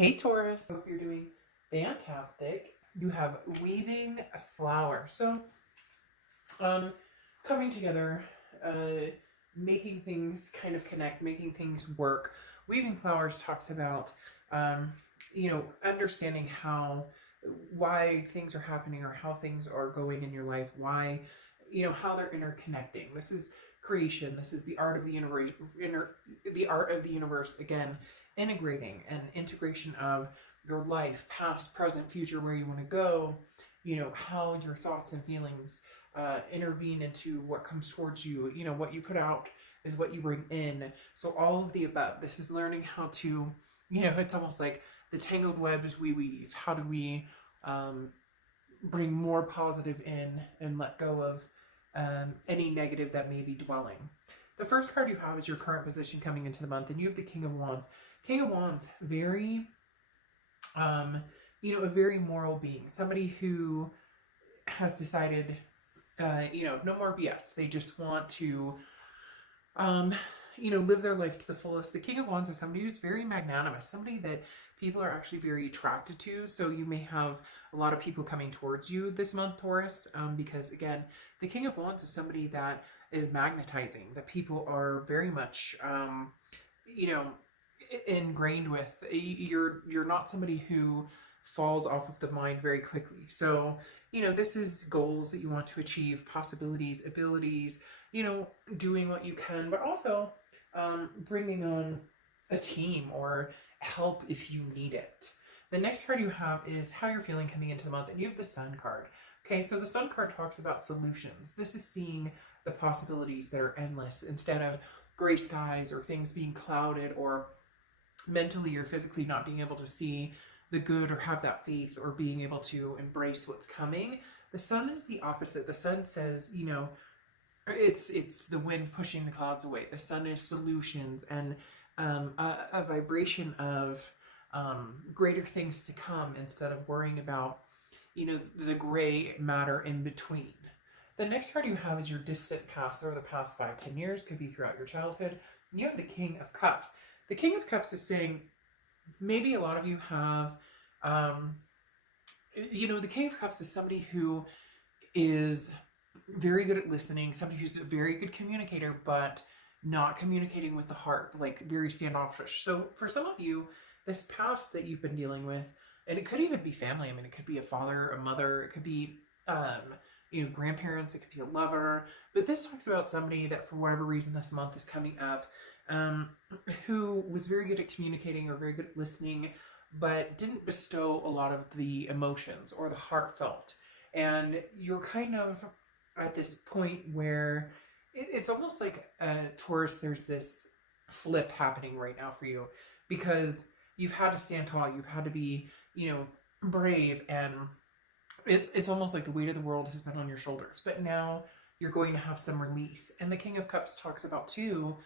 Hey Taurus, hope you're doing fantastic. You have weaving a flower. So, coming together, making things kind of connect, making things work. Weaving flowers talks about, understanding why things are happening or how things are going in your life, why, how they're interconnecting. This is creation. This is the art of the universe, the art of the universe again, integrating and integration of your life, past, present, future, where you want to go, how your thoughts and feelings intervene into what comes towards you. What you put out is what you bring in. So all of the above. This is learning how to, it's almost like the tangled webs we weave. How do we bring more positive in and let go of any negative that may be dwelling? The first card you have is your current position coming into the month, and you have the King of Wands. King of Wands, very, a very moral being, somebody who has decided, no more BS. They just want to, live their life to the fullest. The King of Wands is somebody who's very magnanimous, somebody that people are actually very attracted to. So you may have a lot of people coming towards you this month, Taurus, because again, the King of Wands is somebody that is magnetizing, that people are very much, ingrained with. You're not somebody who falls off of the mind very quickly. So, this is goals that you want to achieve, possibilities, abilities, doing what you can, but also bringing on a team or help if you need it. The next card you have is how you're feeling coming into the month, and you have the Sun card. Okay, so the Sun card talks about solutions. This is seeing the possibilities that are endless instead of gray skies or things being clouded or mentally or physically not being able to see the good or have that faith or being able to embrace what's coming. The Sun is the opposite. The Sun says, it's the wind pushing the clouds away. The Sun is solutions and a vibration of greater things to come instead of worrying about, the gray matter in between. The next card you have is your distant past, or the past 5-10 years, could be throughout your childhood. You have the King of Cups. The King of Cups is saying, maybe a lot of you have, the King of Cups is somebody who is very good at listening, somebody who's a very good communicator, but not communicating with the heart, like very standoffish. So for some of you, this past that you've been dealing with, and it could even be family. I mean, it could be a father, a mother, it could be, grandparents, it could be a lover, but this talks about somebody that for whatever reason this month is coming up, who was very good at communicating or very good at listening, but didn't bestow a lot of the emotions or the heartfelt. And you're kind of at this point where it's almost like Taurus, there's this flip happening right now for you, because you've had to stand tall, you've had to be, brave, and it's almost like the weight of the world has been on your shoulders, but now you're going to have some release. And the King of Cups talks about too,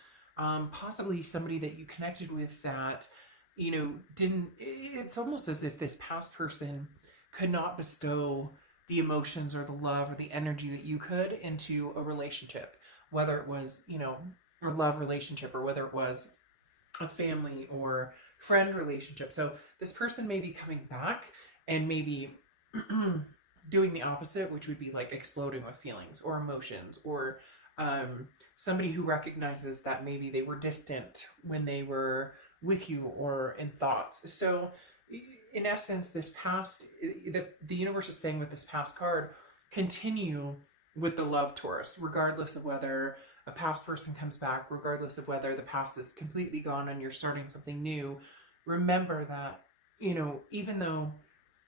possibly somebody that you connected with that, it's almost as if this past person could not bestow the emotions or the love or the energy that you could into a relationship, whether it was, a love relationship or whether it was a family or friend relationship. So this person may be coming back and maybe doing the opposite, which would be like exploding with feelings or emotions, or somebody who recognizes that maybe they were distant when they were with you or in thoughts. So in essence, this past, the universe is saying with this past card, continue with the love, Taurus, regardless of whether a past person comes back, regardless of whether the past is completely gone and you're starting something new. Remember that, even though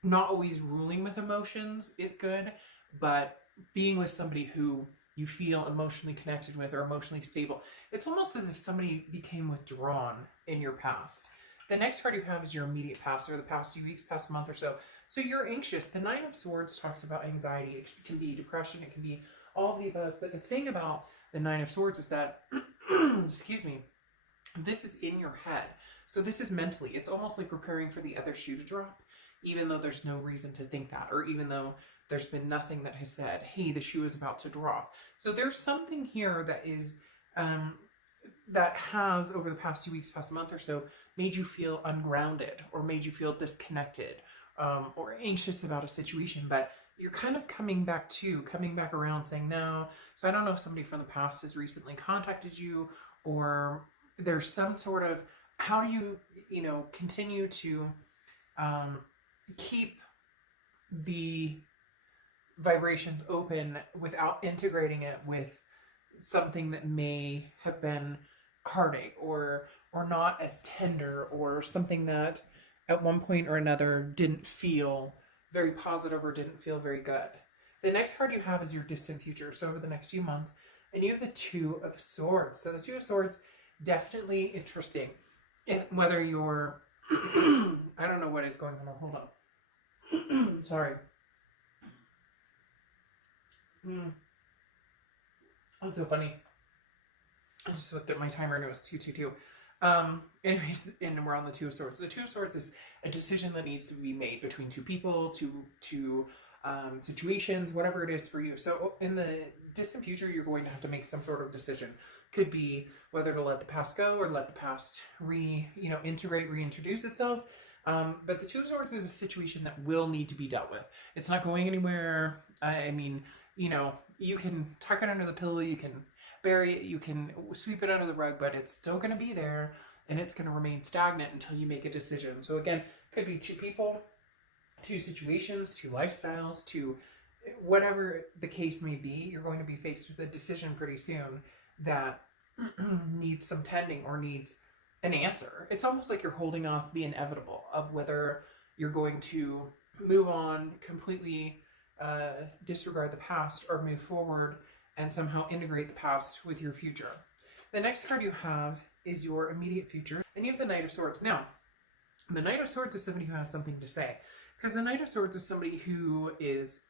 not always ruling with emotions is good, but being with somebody who you feel emotionally connected with or emotionally stable, it's almost as if somebody became withdrawn in your past. The next card you have is your immediate past, or the past few weeks, past month or so. So you're anxious. The Nine of Swords talks about anxiety. It can be depression. It can be all of the above. But the thing about the Nine of Swords is that, excuse me, this is in your head. So this is mentally. It's almost like preparing for the other shoe to drop, even though there's no reason to think that, or even though there's been nothing that has said, hey, the shoe is about to drop. So there's something here that is that has, over the past few weeks, past month or so, made you feel ungrounded or made you feel disconnected, or anxious about a situation, but you're kind of coming back around saying no. So I don't know if somebody from the past has recently contacted you, or there's some sort of, how do you, continue to keep the vibrations open without integrating it with something that may have been heartache or not as tender, or something that at one point or another didn't feel very positive or didn't feel very good. The next card you have is your distant future, so over the next few months, and you have the Two of Swords. So the Two of Swords, definitely interesting. Whether you're I don't know what is going on. Hold on. Sorry. That's so funny. I just looked at my timer and it was 2:22. Anyways, and we're on the Two of Swords. The Two of Swords is a decision that needs to be made between two people, two situations, whatever it is for you. So in the distant future, you're going to have to make some sort of decision. Could be whether to let the past go or let the past reintroduce itself. But the Two of Swords is a situation that will need to be dealt with. It's not going anywhere. I mean, you can tuck it under the pillow, you can bury it, you can sweep it under the rug, but it's still going to be there, and it's going to remain stagnant until you make a decision. So again, could be two people, two situations, two lifestyles, two whatever the case may be. You're going to be faced with a decision pretty soon that needs some tending or needs an answer. It's almost like you're holding off the inevitable of whether you're going to move on, completely disregard the past, or move forward and somehow integrate the past with your future. The next card you have is your immediate future, and you have the Knight of Swords. Now, the Knight of Swords is somebody who has something to say, because the Knight of Swords is somebody who is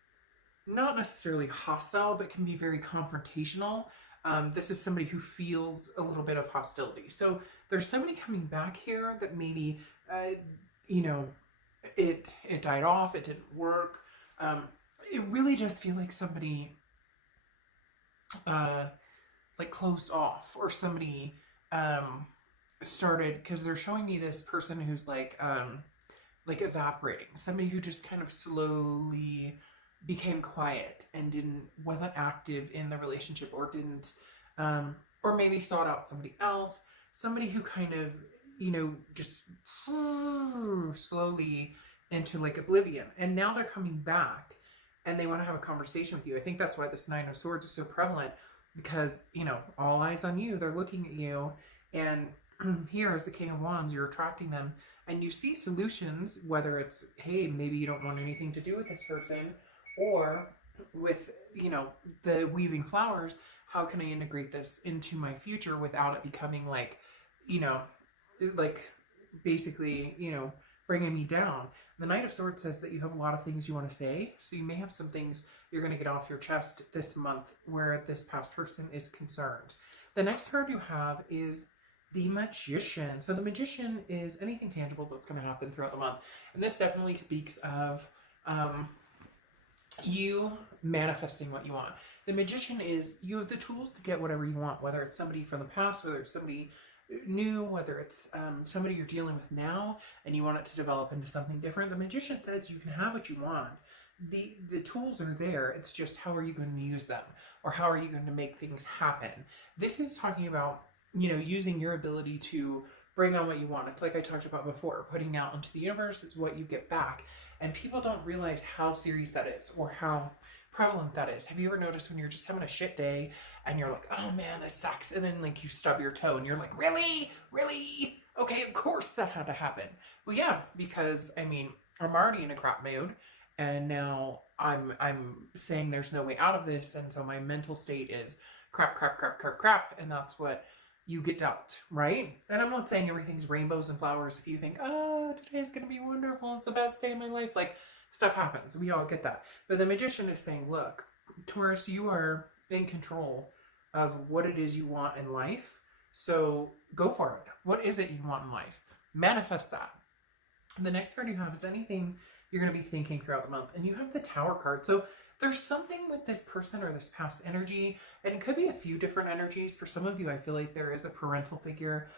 not necessarily hostile, but can be very confrontational. This is somebody who feels a little bit of hostility. So there's somebody coming back here that maybe, it died off, it didn't work. It really just feels like somebody closed off, or somebody started, because they're showing me this person who's like evaporating, somebody who just kind of slowly became quiet and wasn't active in the relationship, or didn't or maybe sought out somebody else, somebody who kind of just slowly into like oblivion, and now they're coming back and they want to have a conversation with you. I think that's why this Nine of Swords is so prevalent, because, all eyes on you. They're looking at you, and here as the King of Wands, you're attracting them, and you see solutions, whether it's, hey, maybe you don't want anything to do with this person, or with, the weaving flowers, how can I integrate this into my future without it becoming like, basically, bringing me down. The Knight of Swords says that you have a lot of things you want to say, so you may have some things you're going to get off your chest this month where this past person is concerned. The next card you have is the Magician. So the Magician is anything tangible that's going to happen throughout the month, and this definitely speaks of you manifesting what you want. The Magician is, you have the tools to get whatever you want, whether it's somebody from the past, whether it's somebody new, whether it's somebody you're dealing with now and you want it to develop into something different. The Magician says you can have what you want. The tools are there. It's just, how are you going to use them, or how are you going to make things happen? This is talking about, using your ability to bring on what you want. It's like I talked about before, putting out into the universe is what you get back. And people don't realize how serious that is, or how prevalent that is. Have you ever noticed when you're just having a shit day and you're like, oh man, this sucks, and then you stub your toe and you're like, really? Okay, of course that had to happen. Well, yeah, because I'm already in a crap mood, and now I'm saying there's no way out of this, and so my mental state is crap, and that's what you get dealt, right? And I'm not saying everything's rainbows and flowers. If you think, oh, today's gonna be wonderful, it's the best day of my life, stuff happens. We all get that. But the Magician is saying, look, Taurus, you are in control of what it is you want in life. So go for it. What is it you want in life? Manifest that. The next card you have is anything you're going to be thinking throughout the month. And you have the Tower card. So there's something with this person or this past energy, and it could be a few different energies. For some of you, I feel like there is a parental figure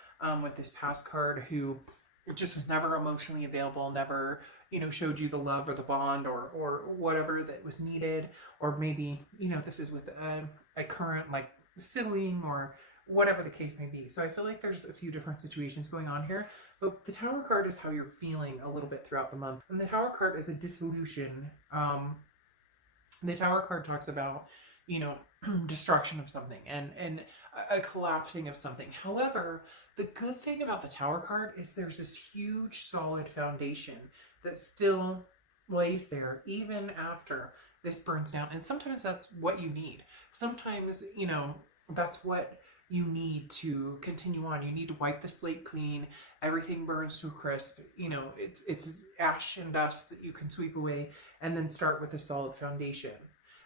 with this past card who just was never emotionally available, never, you know, showed you the love or the bond or whatever that was needed. Or maybe, you know, this is with a current like sibling or whatever the case may be. So I feel like there's a few different situations going on here. But the Tower card is how you're feeling a little bit throughout the month. And the Tower card is a dissolution. The Tower card talks about, you know, destruction of something and a collapsing of something. However, the good thing about the Tower card is there's this huge solid foundation that still lays there even after this burns down. And sometimes that's what you need. Sometimes, you know, that's what you need to continue on. You need to wipe the slate clean. Everything burns to a crisp. You know, it's ash and dust that you can sweep away and then start with a solid foundation.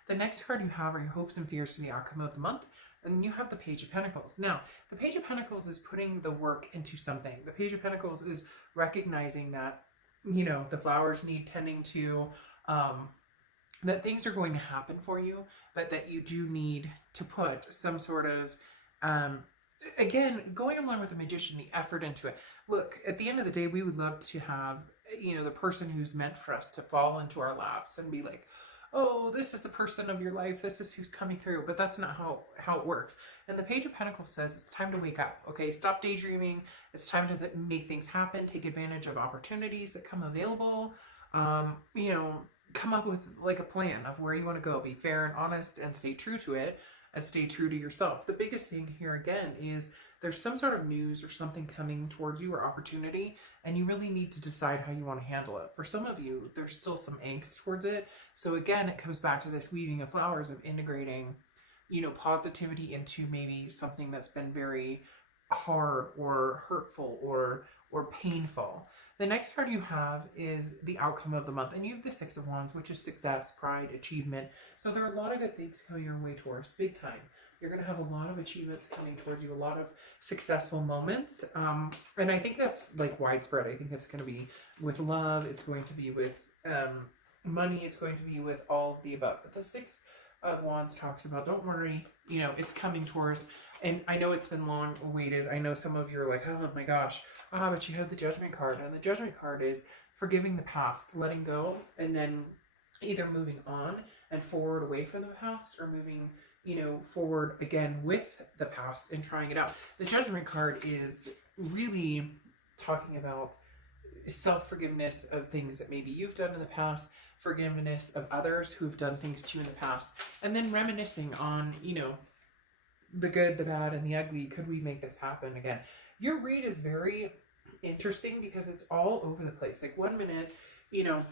The next card you have are your hopes and fears for the outcome of the month. And then you have the Page of Pentacles. Now, the Page of Pentacles is putting the work into something. The Page of Pentacles is recognizing that, you know, the flowers need tending to, that things are going to happen for you, but that you do need to put some sort of, again, going along with the Magician, the effort into it. Look, at the end of the day, we would love to have, you know, the person who's meant for us to fall into our laps and be like, oh, this is the person of your life. This is who's coming through. But that's not how it works. And the Page of Pentacles says it's time to wake up. Okay, stop daydreaming. It's time to make things happen. Take advantage of opportunities that come available. You know, come up with like a plan of where you want to go. Be fair and honest and stay true to it. And stay true to yourself. The biggest thing here again is there's some sort of news or something coming towards you or opportunity, and you really need to decide how you want to handle it. For some of you, there's still some angst towards it. So again, it comes back to this weaving of flowers of integrating, you know, positivity into maybe something that's been very hard or hurtful or painful. The next card you have is the outcome of the month, and you have the Six of Wands, which is success, pride, achievement. So there are a lot of good things coming your way towards, big time. You're going to have a lot of achievements coming towards you, a lot of successful moments. And I think that's like widespread. I think it's going to be with love. It's going to be with money. It's going to be with all of the above. But the Six of Wands talks about, don't worry, you know, it's coming towards. And I know it's been long awaited. I know some of you are like, oh my gosh, but you have the Judgment card. And the Judgment card is forgiving the past, letting go, and then either moving on and forward away from the past or moving, you know, forward again with the past and trying it out. The Judgment card is really talking about self-forgiveness of things that maybe you've done in the past, forgiveness of others who've done things to you in the past, and then reminiscing on, you know, the good, the bad, and the ugly. Could we make this happen again? Your read is very interesting because it's all over the place. Like 1 minute, you know,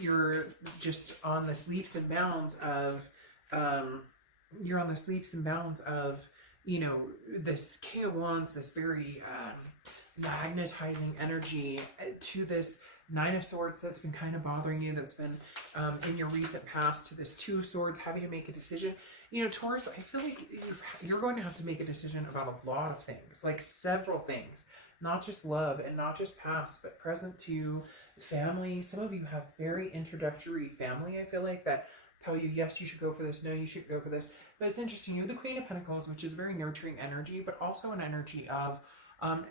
you're just on this leaps and bounds of, you know, this King of Wands, this very magnetizing energy to this Nine of Swords that's been kind of bothering you, that's been in your recent past, to this Two of Swords, having to make a decision. You know, Taurus, I feel like you're going to have to make a decision about a lot of things, like several things, not just love and not just past, but present to family. Some of you have very introductory family, I feel like, that tell you, yes, you should go for this, no, you should go for this. But it's interesting, you have the Queen of Pentacles, which is very nurturing energy, but also an energy of,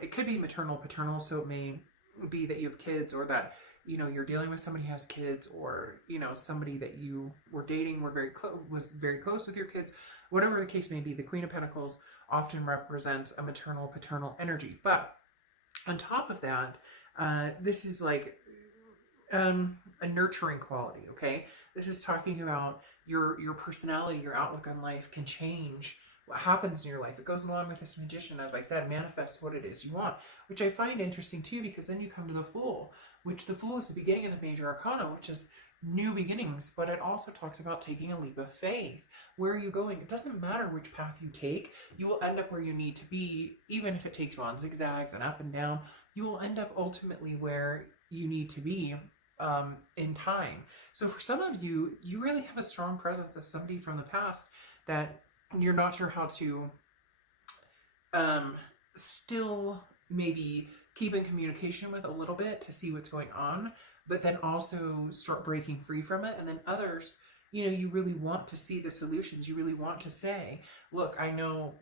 it could be maternal, paternal, so it may be that you have kids, or that, you know, you're dealing with somebody who has kids, or, you know, somebody that you were dating was very close with your kids. Whatever the case may be, the Queen of Pentacles often represents a maternal, paternal energy. But on top of that, this is like a nurturing quality, okay? This is talking about your personality, your outlook on life can change what happens in your life. It goes along with this Magician, as I said, manifest what it is you want, which I find interesting too, because then you come to the Fool, which the Fool is the beginning of the Major Arcana, which is new beginnings, but it also talks about taking a leap of faith. Where are you going? It doesn't matter which path you take, you will end up where you need to be, even if it takes you on zigzags and up and down. You will end up ultimately where you need to be in time. So for some of you, you really have a strong presence of somebody from the past that you're not sure how to still maybe keep in communication with a little bit to see what's going on, but then also start breaking free from it. And then others, you know, you really want to see the solutions. You really want to say, look, I know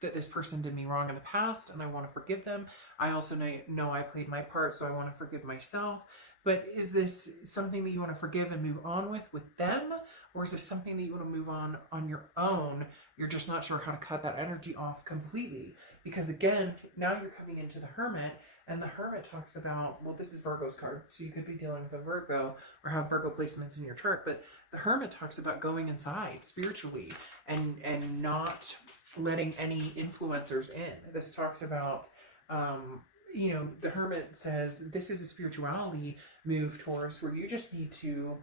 that this person did me wrong in the past and I want to forgive them. I also know I played my part, so I want to forgive myself. But is this something that you want to forgive and move on with them? Or is this something that you want to move on your own? You're just not sure how to cut that energy off completely. Because again, now you're coming into the Hermit, and the Hermit talks about, well, this is Virgo's card, so you could be dealing with a Virgo or have Virgo placements in your chart, but the Hermit talks about going inside spiritually and not letting any influencers in. This talks about, you know, the Hermit says this is a spirituality move, Taurus, where you just need to,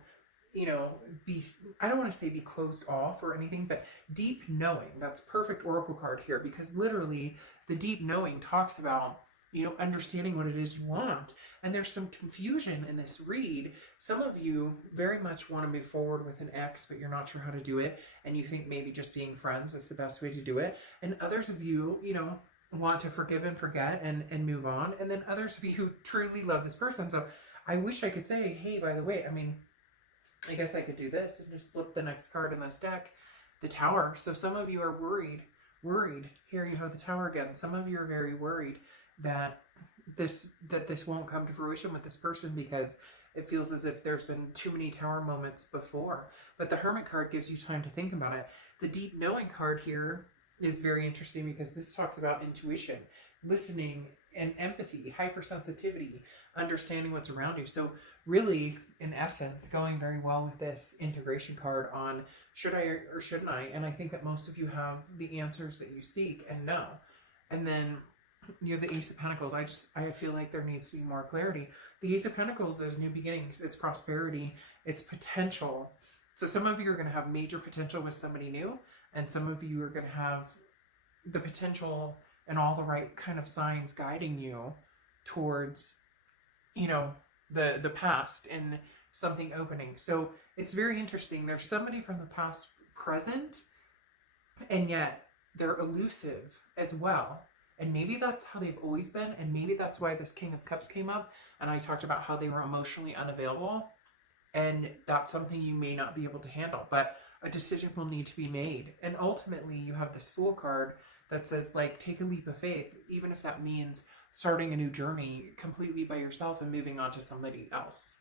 you know, be, I don't want to say be closed off or anything, but deep knowing. That's perfect oracle card here, because literally the deep knowing talks about, you know, understanding what it is you want. And there's some confusion in this read. Some of you very much want to move forward with an ex, but you're not sure how to do it, and you think maybe just being friends is the best way to do it. And others of you, you know, want to forgive and forget and move on. And then others of you who truly love this person. So I wish I could say, hey, by the way, I mean, I guess I could do this and just flip the next card in this deck, the Tower. So some of you are worried. Here you have the Tower again. Some of you are very worried that this won't come to fruition with this person because it feels as if there's been too many Tower moments before. But the Hermit card gives you time to think about it. The Deep Knowing card here is very interesting because this talks about intuition, listening, and empathy, hypersensitivity, understanding what's around you. So really, in essence, going very well with this integration card on should I or shouldn't I? And I think that most of you have the answers that you seek and know. And then you have the Ace of Pentacles. I feel like there needs to be more clarity. The Ace of Pentacles is new beginnings. It's prosperity. It's potential. So some of you are going to have major potential with somebody new, and some of you are going to have the potential and all the right kind of signs guiding you towards, you know, the past and something opening. So it's very interesting. There's somebody from the past present, and yet they're elusive as well. And maybe that's how they've always been, and maybe that's why this King of Cups came up, and I talked about how they were emotionally unavailable, and that's something you may not be able to handle, but a decision will need to be made. And ultimately, you have this Fool card that says, like, take a leap of faith, even if that means starting a new journey completely by yourself and moving on to somebody else.